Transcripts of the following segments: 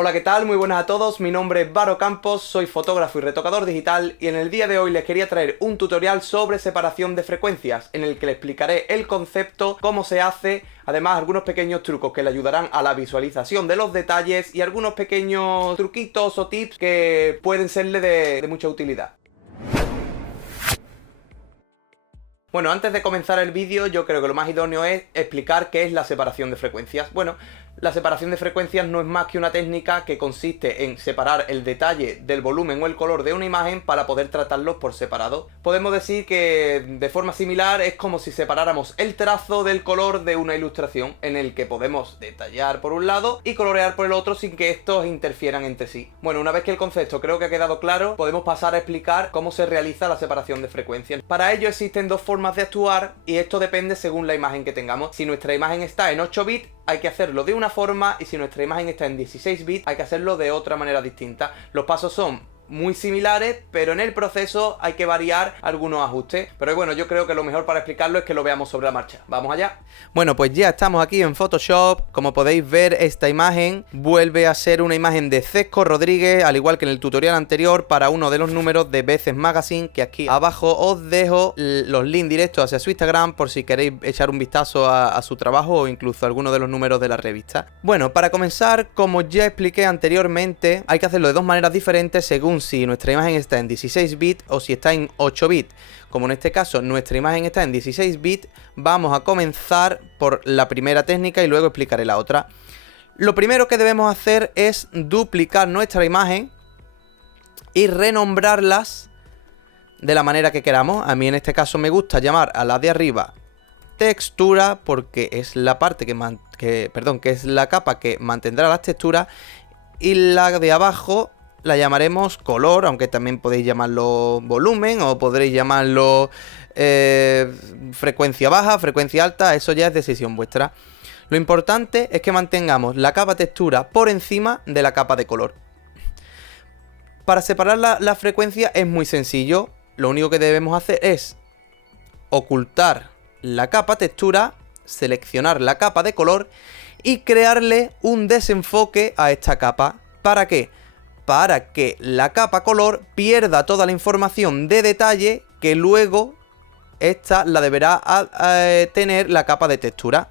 Hola, ¿qué tal? Muy buenas a todos, mi nombre es Varo Campos, soy fotógrafo y retocador digital y en el día de hoy les quería traer un tutorial sobre separación de frecuencias en el que le explicaré el concepto, cómo se hace, además algunos pequeños trucos que le ayudarán a la visualización de los detalles y algunos pequeños truquitos o tips que pueden serle de mucha utilidad. Bueno, antes de comenzar el vídeo, yo creo que lo más idóneo es explicar qué es la separación de frecuencias. Bueno, la separación de frecuencias no es más que una técnica que consiste en separar el detalle del volumen o el color de una imagen para poder tratarlos por separado. Podemos decir que de forma similar es como si separáramos el trazo del color de una ilustración, en el que podemos detallar por un lado y colorear por el otro sin que estos interfieran entre sí. Bueno, una vez que el concepto creo que ha quedado claro, podemos pasar a explicar cómo se realiza la separación de frecuencias. Para ello existen dos formas de actuar y esto depende según la imagen que tengamos. Si nuestra imagen está en 8 bits, hay que hacerlo de una forma, y si nuestra imagen está en 16 bits, hay que hacerlo de otra manera distinta. Los pasos son muy similares, pero en el proceso hay que variar algunos ajustes. Pero bueno, yo creo que lo mejor para explicarlo es que lo veamos sobre la marcha. ¿Vamos allá? Bueno, pues ya estamos aquí en Photoshop. Como podéis ver, esta imagen vuelve a ser una imagen de Cesco Rodríguez, al igual que en el tutorial anterior, para uno de los números de Veces Magazine, que aquí abajo os dejo los links directos hacia su Instagram por si queréis echar un vistazo a su trabajo o incluso a alguno de los números de la revista. Bueno, para comenzar, como ya expliqué anteriormente, hay que hacerlo de dos maneras diferentes según si nuestra imagen está en 16 bits o si está en 8 bits. Como en este caso nuestra imagen está en 16 bits, vamos a comenzar por la primera técnica y luego explicaré la otra. Lo primero que debemos hacer es duplicar nuestra imagen y renombrarlas de la manera que queramos. A mí en este caso me gusta llamar a la de arriba textura porque es la parte que es la capa que mantendrá las texturas, y la de abajo la llamaremos color, aunque también podéis llamarlo volumen o podréis llamarlo frecuencia baja, frecuencia alta, eso ya es decisión vuestra. Lo importante es que mantengamos la capa textura por encima de la capa de color. Para separar la frecuencia es muy sencillo, lo único que debemos hacer es ocultar la capa textura, seleccionar la capa de color y crearle un desenfoque a esta capa. ¿Para qué? Para que la capa color pierda toda la información de detalle que luego esta la deberá tener la capa de textura.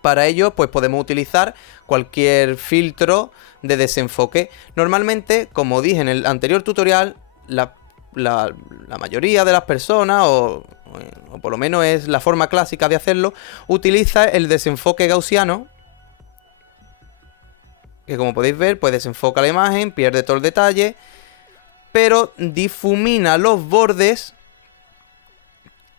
Para ello, pues podemos utilizar cualquier filtro de desenfoque. Normalmente, como dije en el anterior tutorial, la mayoría de las personas, o por lo menos es la forma clásica de hacerlo, utiliza el desenfoque gaussiano, que como podéis ver, pues desenfoca la imagen, pierde todo el detalle, pero difumina los bordes.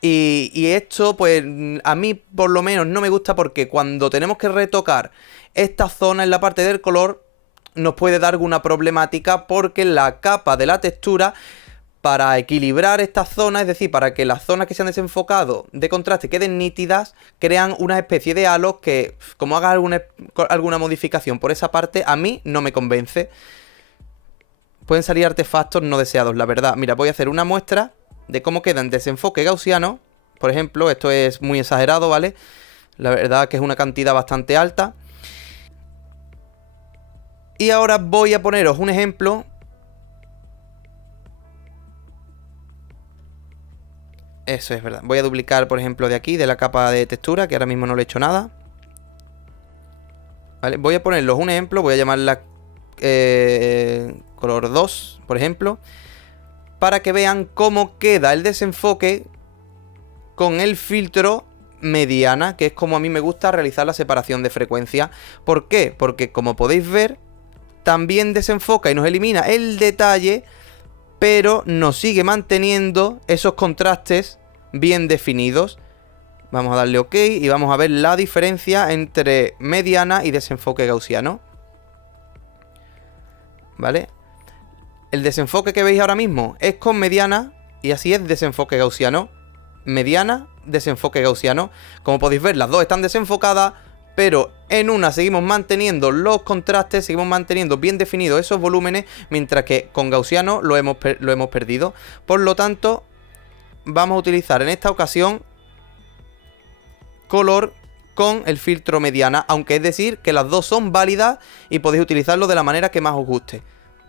Y esto, pues, a mí por lo menos no me gusta, porque cuando tenemos que retocar esta zona en la parte del color, nos puede dar alguna problemática, porque la capa de la textura, para equilibrar esta zona, es decir, para que las zonas que se han desenfocado de contraste queden nítidas, crean una especie de halos que, como haga alguna modificación por esa parte, a mí no me convence. Pueden salir artefactos no deseados, la verdad. Mira, voy a hacer una muestra de cómo queda en desenfoque gaussiano. Por ejemplo, esto es muy exagerado, ¿vale? La verdad que es una cantidad bastante alta. Y ahora voy a poneros un ejemplo. Eso es verdad. Voy a duplicar, por ejemplo, de aquí, de la capa de textura, que ahora mismo no le he hecho nada. ¿Vale? Voy a ponerlos un ejemplo. Voy a llamarla color 2, por ejemplo, para que vean cómo queda el desenfoque con el filtro mediana, que es como a mí me gusta realizar la separación de frecuencia. ¿Por qué? Porque, como podéis ver, también desenfoca y nos elimina el detalle, pero nos sigue manteniendo esos contrastes bien definidos. Vamos a darle OK y vamos a ver la diferencia entre mediana y desenfoque gaussiano. ¿Vale? El desenfoque que veis ahora mismo es con mediana, y así es desenfoque gaussiano. Mediana, desenfoque gaussiano. Como podéis ver, las dos están desenfocadas, pero en una seguimos manteniendo los contrastes, seguimos manteniendo bien definidos esos volúmenes, mientras que con gaussiano lo hemos perdido. Por lo tanto, vamos a utilizar en esta ocasión color con el filtro mediana, aunque es decir que las dos son válidas y podéis utilizarlo de la manera que más os guste.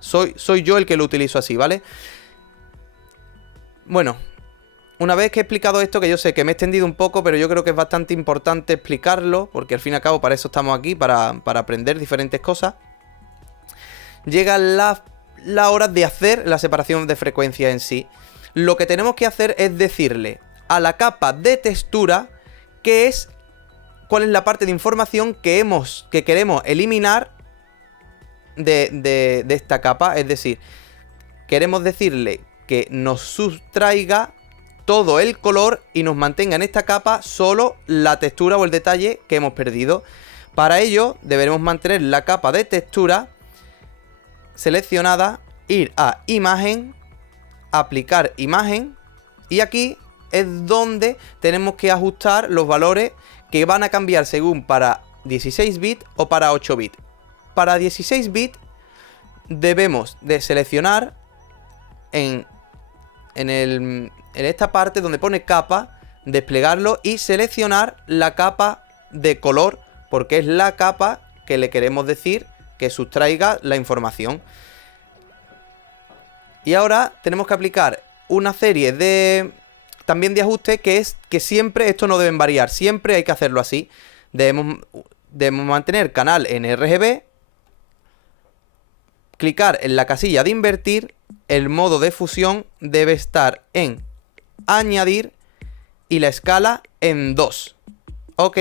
Soy yo el que lo utilizo así, ¿vale? Bueno, una vez que he explicado esto, que yo sé que me he extendido un poco, pero yo creo que es bastante importante explicarlo, porque al fin y al cabo para eso estamos aquí, para aprender diferentes cosas. Llega la hora de hacer la separación de frecuencia en sí. Lo que tenemos que hacer es decirle a la capa de textura cuál es la parte de información que queremos eliminar de esta capa. Es decir, queremos decirle que nos sustraiga todo el color y nos mantenga en esta capa solo la textura o el detalle que hemos perdido. Para ello deberemos mantener la capa de textura seleccionada, ir a imagen, aplicar imagen, y aquí es donde tenemos que ajustar los valores que van a cambiar según para 16 bits o para 8 bits. Para 16 bits debemos de seleccionar en esta parte donde pone capa, desplegarlo y seleccionar la capa de color, porque es la capa que le queremos decir que sustraiga la información. Y ahora tenemos que aplicar una serie también de ajustes, que es que siempre esto no deben variar, siempre hay que hacerlo así. Debemos mantener canal en RGB, clicar en la casilla de invertir, el modo de fusión debe estar en añadir y la escala en 2. Ok,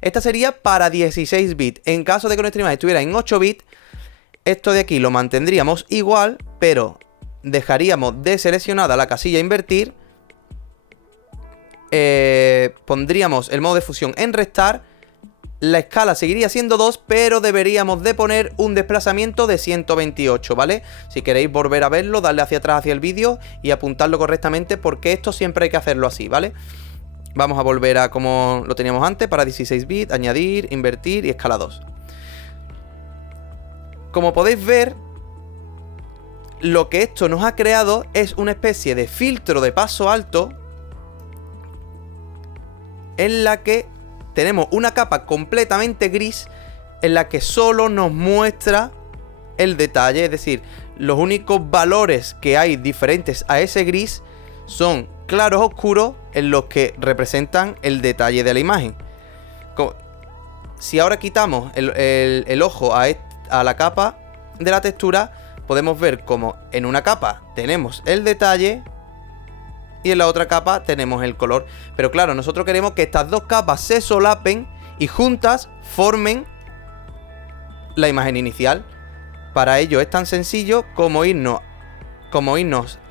esta sería para 16 bits. En caso de que nuestra imagen estuviera en 8 bits, esto de aquí lo mantendríamos igual, pero dejaríamos deseleccionada la casilla invertir, pondríamos el modo de fusión en restar, la escala seguiría siendo 2, pero deberíamos de poner un desplazamiento de 128, ¿vale? Si queréis volver a verlo, darle hacia atrás hacia el vídeo y apuntarlo correctamente, porque esto siempre hay que hacerlo así, ¿vale? Vamos a volver a como lo teníamos antes, para 16 bits, añadir, invertir y escala 2. Como podéis ver, lo que esto nos ha creado es una especie de filtro de paso alto, en la que tenemos una capa completamente gris, en la que solo nos muestra el detalle. Es decir, los únicos valores que hay diferentes a ese gris son claros oscuros, en los que representan el detalle de la imagen. Si ahora quitamos el ojo a la capa de la textura, podemos ver como en una capa tenemos el detalle y en la otra capa tenemos el color. Pero claro, nosotros queremos que estas dos capas se solapen y juntas formen la imagen inicial. Para ello es tan sencillo como irnos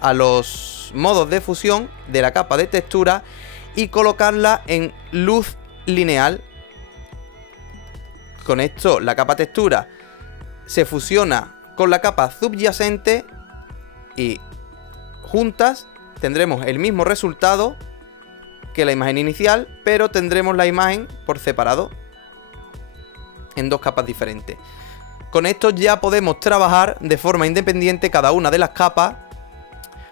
a los modos de fusión de la capa de textura y colocarla en luz lineal. Con esto la capa textura se fusiona con la capa subyacente y juntas tendremos el mismo resultado que la imagen inicial, pero tendremos la imagen por separado en dos capas diferentes. Con esto ya podemos trabajar de forma independiente cada una de las capas,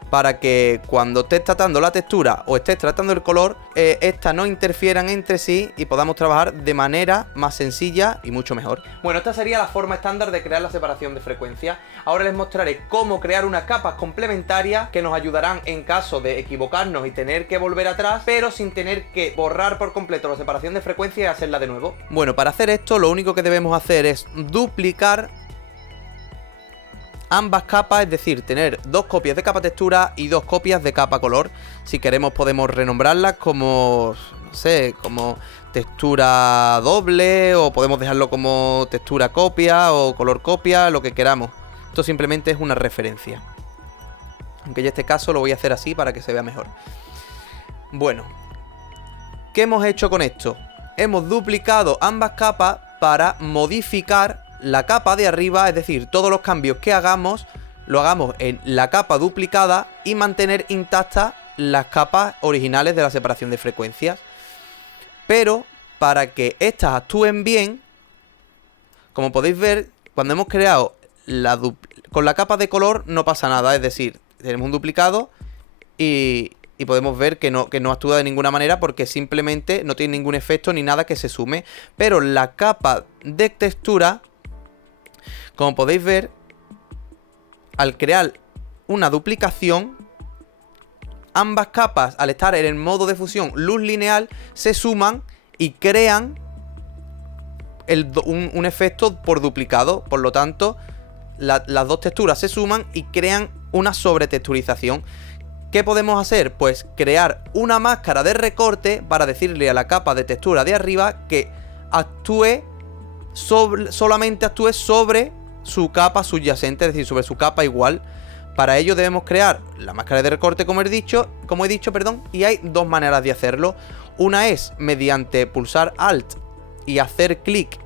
para que cuando estés tratando la textura o estés tratando el color, estas no interfieran entre sí y podamos trabajar de manera más sencilla y mucho mejor. Bueno, esta sería la forma estándar de crear la separación de frecuencia. Ahora les mostraré cómo crear unas capas complementarias que nos ayudarán en caso de equivocarnos y tener que volver atrás, pero sin tener que borrar por completo la separación de frecuencia y hacerla de nuevo. Bueno, para hacer esto lo único que debemos hacer es duplicar ambas capas, es decir, tener dos copias de capa textura y dos copias de capa color. Si queremos podemos renombrarlas como, no sé, como textura doble, o podemos dejarlo como textura copia o color copia, lo que queramos. Esto simplemente es una referencia, aunque en este caso lo voy a hacer así para que se vea mejor. Bueno, ¿qué hemos hecho con esto? Hemos duplicado ambas capas para modificar la capa de arriba, es decir, todos los cambios que hagamos, lo hagamos en la capa duplicada y mantener intactas las capas originales de la separación de frecuencias. Pero para que estas actúen bien, como podéis ver, cuando hemos creado con la capa de color no pasa nada, es decir, tenemos un duplicado y y podemos ver que no actúa de ninguna manera porque simplemente no tiene ningún efecto ni nada que se sume. Pero la capa de textura, como podéis ver, al crear una duplicación, ambas capas, al estar en el modo de fusión luz lineal, se suman y crean un efecto por duplicado. Por lo tanto, las dos texturas se suman y crean una sobretexturización. ¿Qué podemos hacer? Pues crear una máscara de recorte para decirle a la capa de textura de arriba que solamente actúe sobre su capa subyacente, es decir, sobre su capa igual. Para ello debemos crear la máscara de recorte, como he dicho, y hay dos maneras de hacerlo. Una es mediante pulsar Alt y hacer clic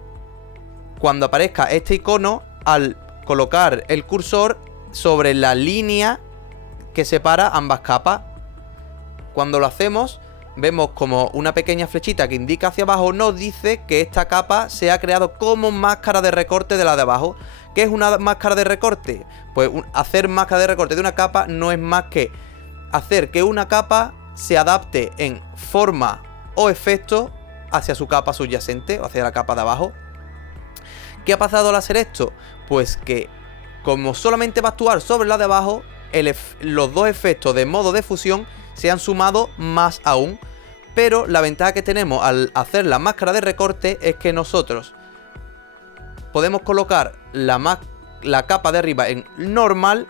cuando aparezca este icono al colocar el cursor sobre la línea que separa ambas capas. Cuando lo hacemos, vemos como una pequeña flechita que indica hacia abajo nos dice que esta capa se ha creado como máscara de recorte de la de abajo. ¿Qué es una máscara de recorte? Pues hacer máscara de recorte de una capa no es más que hacer que una capa se adapte en forma o efecto hacia su capa subyacente o hacia la capa de abajo. ¿Qué ha pasado al hacer esto? Pues que como solamente va a actuar sobre la de abajo, los dos efectos de modo de fusión se han sumado más aún. Pero la ventaja que tenemos al hacer la máscara de recorte es que nosotros podemos colocar la capa de arriba en normal,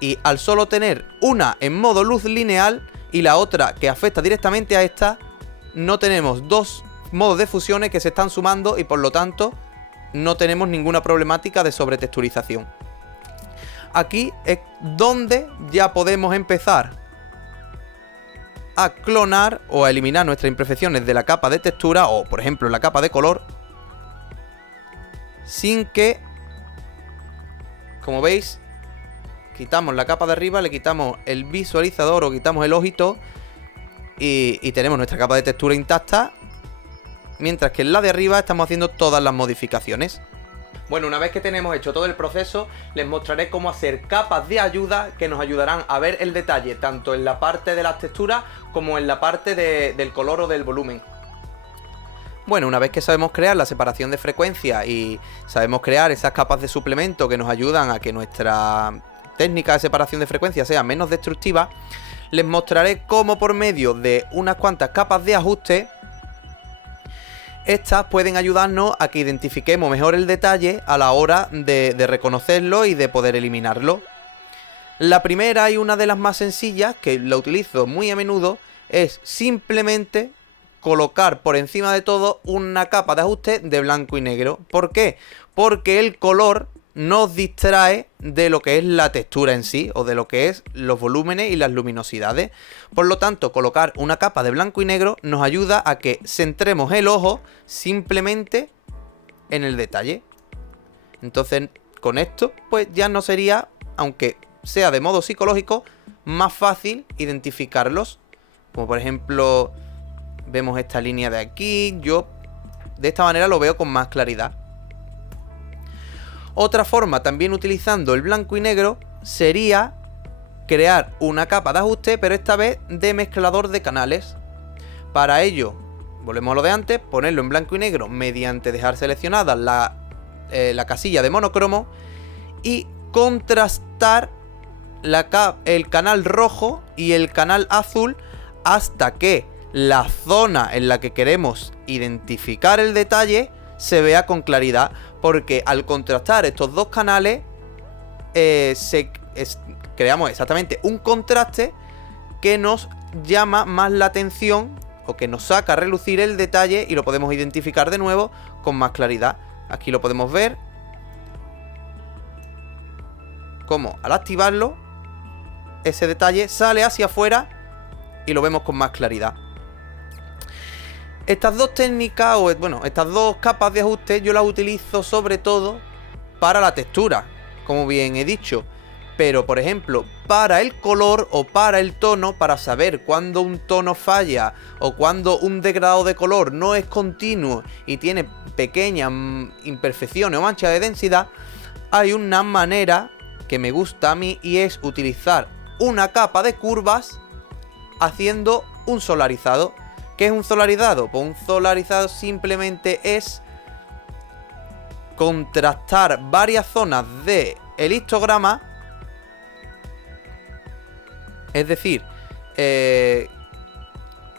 y al solo tener una en modo luz lineal y la otra que afecta directamente a esta, no tenemos dos modos de fusiones que se están sumando y por lo tanto no tenemos ninguna problemática de sobretexturización. Aquí es donde ya podemos empezar a clonar o a eliminar nuestras imperfecciones de la capa de textura o, por ejemplo, la capa de color, sin que, como veis, quitamos la capa de arriba, le quitamos el visualizador o quitamos el ojito y tenemos nuestra capa de textura intacta, mientras que en la de arriba estamos haciendo todas las modificaciones. Bueno, una vez que tenemos hecho todo el proceso, les mostraré cómo hacer capas de ayuda que nos ayudarán a ver el detalle tanto en la parte de las texturas como en la parte del color o del volumen. Bueno, una vez que sabemos crear la separación de frecuencia y sabemos crear esas capas de suplemento que nos ayudan a que nuestra técnica de separación de frecuencia sea menos destructiva, les mostraré cómo por medio de unas cuantas capas de ajuste estas pueden ayudarnos a que identifiquemos mejor el detalle a la hora de reconocerlo y de poder eliminarlo. La primera y una de las más sencillas, que la utilizo muy a menudo, es simplemente colocar por encima de todo una capa de ajuste de blanco y negro. ¿Por qué? Porque el color nos distrae de lo que es la textura en sí, o de lo que es los volúmenes y las luminosidades. Por lo tanto, colocar una capa de blanco y negro nos ayuda a que centremos el ojo simplemente en el detalle. Entonces, con esto, pues ya no sería, aunque sea de modo psicológico, más fácil identificarlos. Como por ejemplo, vemos esta línea de aquí. Yo de esta manera lo veo con más claridad. Otra forma, también utilizando el blanco y negro, sería crear una capa de ajuste, pero esta vez de mezclador de canales. Para ello, volvemos a lo de antes, ponerlo en blanco y negro mediante dejar seleccionada la casilla de monocromo y contrastar el canal rojo y el canal azul hasta que la zona en la que queremos identificar el detalle se vea con claridad, porque al contrastar estos dos canales creamos exactamente un contraste que nos llama más la atención o que nos saca a relucir el detalle y lo podemos identificar de nuevo con más claridad. Aquí lo podemos ver como al activarlo ese detalle sale hacia afuera y lo vemos con más claridad. Estas dos técnicas, estas dos capas de ajuste yo las utilizo sobre todo para la textura, como bien he dicho. Pero, por ejemplo, para el color o para el tono, para saber cuándo un tono falla o cuándo un degradado de color no es continuo y tiene pequeñas imperfecciones o manchas de densidad, hay una manera que me gusta a mí y es utilizar una capa de curvas haciendo un solarizado. ¿Qué es un solarizado? Pues un solarizado simplemente es contrastar varias zonas del histograma. Es decir,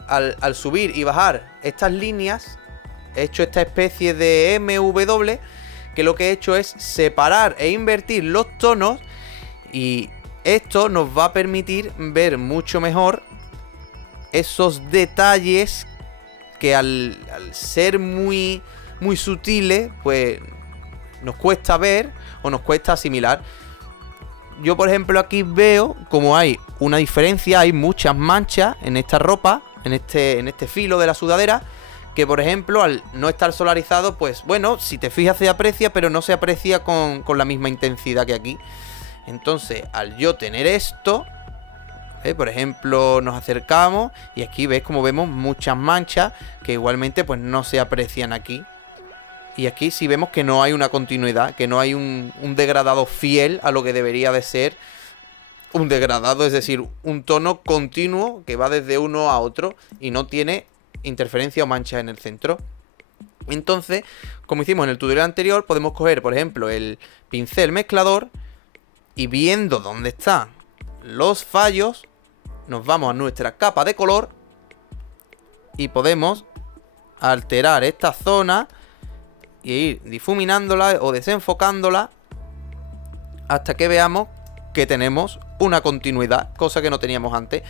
al subir y bajar estas líneas, he hecho esta especie de MW, que lo que he hecho es separar e invertir los tonos, y esto nos va a permitir ver mucho mejor esos detalles que al ser muy sutiles, pues nos cuesta ver o nos cuesta asimilar. Yo, por ejemplo, aquí veo como hay una diferencia, hay muchas manchas en esta ropa, en este filo de la sudadera, que por ejemplo al no estar solarizado, pues bueno, si te fijas se aprecia, pero no se aprecia con la misma intensidad que aquí. Entonces, al yo tener esto, por ejemplo, nos acercamos y aquí ves como vemos muchas manchas que igualmente pues no se aprecian aquí. Y aquí sí vemos que no hay una continuidad, que no hay un degradado fiel a lo que debería de ser un degradado, es decir, un tono continuo que va desde uno a otro y no tiene interferencia o mancha en el centro. Entonces, como hicimos en el tutorial anterior, podemos coger, por ejemplo, el pincel mezclador y viendo dónde están los fallos, nos vamos a nuestra capa de color y podemos alterar esta zona y ir difuminándola o desenfocándola hasta que veamos que tenemos una continuidad, cosa que no teníamos antes.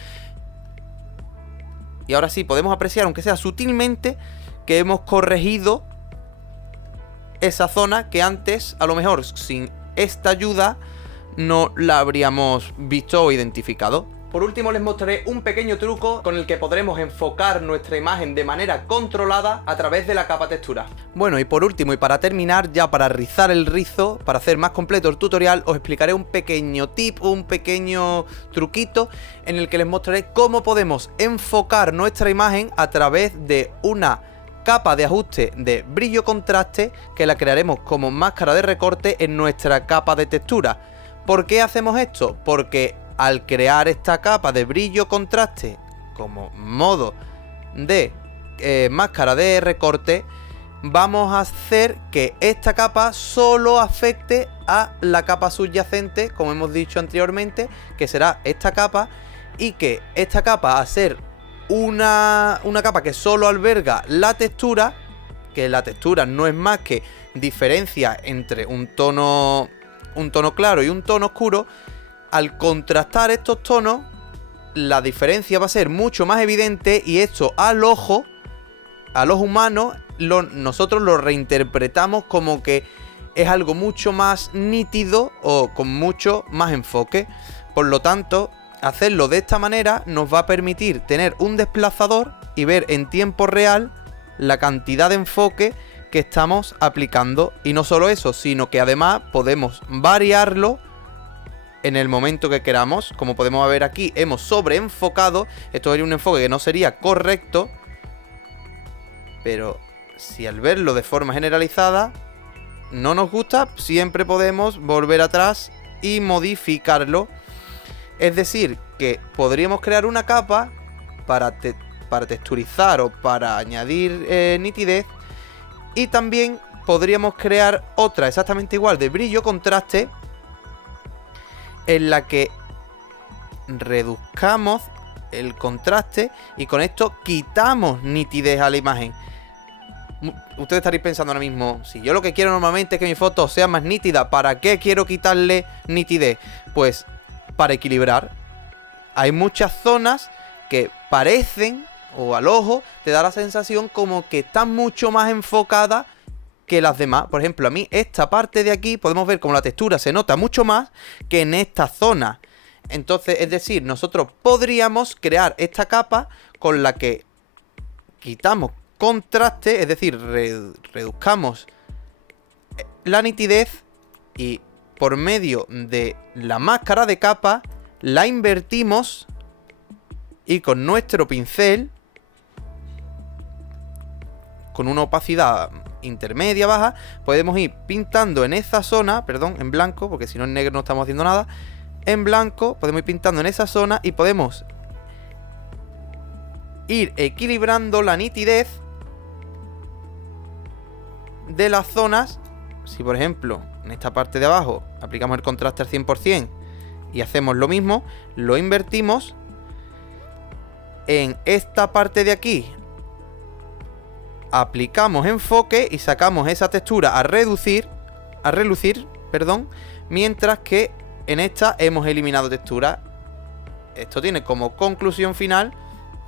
Y ahora sí podemos apreciar, aunque sea sutilmente, que hemos corregido esa zona que antes, a lo mejor sin esta ayuda, no la habríamos visto o identificado. Por último, les mostraré un pequeño truco con el que podremos enfocar nuestra imagen de manera controlada a través de la capa textura. Bueno, y por último y para terminar, ya para rizar el rizo, para hacer más completo el tutorial, os explicaré un pequeño tip, un pequeño truquito en el que les mostraré cómo podemos enfocar nuestra imagen a través de una capa de ajuste de brillo contraste que la crearemos como máscara de recorte en nuestra capa de textura. ¿Por qué hacemos esto? Porque al crear esta capa de brillo contraste como modo de máscara de recorte, vamos a hacer que esta capa solo afecte a la capa subyacente, como hemos dicho anteriormente, que será esta capa, y que esta capa, a ser una capa que solo alberga la textura, que la textura no es más que diferencia entre un tono claro y un tono oscuro, al contrastar estos tonos, la diferencia va a ser mucho más evidente, y esto al ojo humano, nosotros lo reinterpretamos como que es algo mucho más nítido o con mucho más enfoque. Por lo tanto, hacerlo de esta manera nos va a permitir tener un desplazador y ver en tiempo real la cantidad de enfoque que estamos aplicando. Y no solo eso, sino que además podemos variarlo en el momento que queramos. Como podemos ver aquí, hemos sobreenfocado. Esto sería un enfoque que no sería correcto, pero si al verlo de forma generalizada no nos gusta, siempre podemos volver atrás y modificarlo. Es decir, que podríamos crear una capa para texturizar o para añadir nitidez, y también podríamos crear otra exactamente igual de brillo contraste, en la que reduzcamos el contraste y con esto quitamos nitidez a la imagen. Ustedes estaréis pensando ahora mismo, si yo lo que quiero normalmente es que mi foto sea más nítida, ¿para qué quiero quitarle nitidez? Pues para equilibrar. Hay muchas zonas que parecen, o al ojo te da la sensación como que están mucho más enfocadas que las demás. Por ejemplo, a mí esta parte de aquí podemos ver como la textura se nota mucho más que en esta zona. Entonces, es decir, nosotros podríamos crear esta capa con la que quitamos contraste, es decir, reduzcamos la nitidez, y por medio de la máscara de capa la invertimos, y con nuestro pincel, con una opacidad intermedia baja, podemos ir pintando en esa zona, perdón, en blanco, porque si no en negro no estamos haciendo nada. En blanco podemos ir pintando en esa zona y podemos ir equilibrando la nitidez de las zonas. Si por ejemplo en esta parte de abajo aplicamos el contraste al 100% y hacemos lo mismo, lo invertimos, en esta parte de aquí aplicamos enfoque y sacamos esa textura a relucir, perdón, mientras que en esta hemos eliminado textura. Esto tiene como conclusión final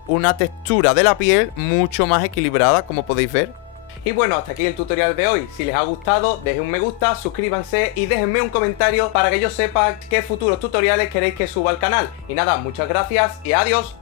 una textura de la piel mucho más equilibrada, como podéis ver. Y bueno, hasta aquí el tutorial de hoy. Si les ha gustado, dejen un me gusta, suscríbanse y déjenme un comentario para que yo sepa qué futuros tutoriales queréis que suba al canal. Y nada, muchas gracias y adiós.